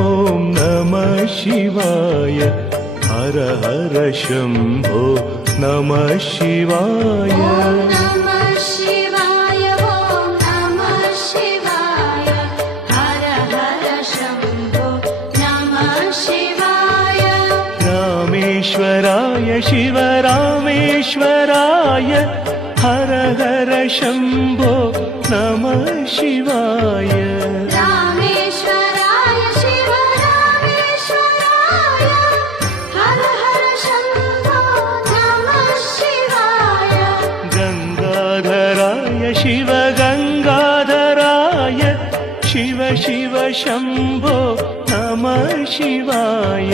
ಓಂ ನಮಃ ಶಿವಾಯ ಹರ ಹರ ಶಂಭೋ ನಮಃ ಶಿವಾಯ ಓಂ ನಮಃ ಶಿವಾಯ ಓಂ ನಮಃ ಶಿವಾಯ ಹರ ಹರ ಶಂಭೋ ನಮಃ ಶಿವಾಯ ರಾಮೇಶ್ವರಾಯ ಶಿವ ರಾಮೇಶ್ವರಾಯ ಹರ ಹರ ಶಂಭೋ ನಮಃ ಶಿವಾಯ ರಾಮೇಶ್ವರಾಯ ಶಿವ ರಾಮೇಶ್ವರಾಯ ಹರ ಹರ ಶಂಭೋ ನಮಃ ಶಿವಾಯ ಗಂಗಾಧರಾಯ ಶಿವ ಗಂಗಾಧರಾಯ ಶಿವ ಶಿವ ಶಂಭೋ ನಮಃ ಶಿವಾಯ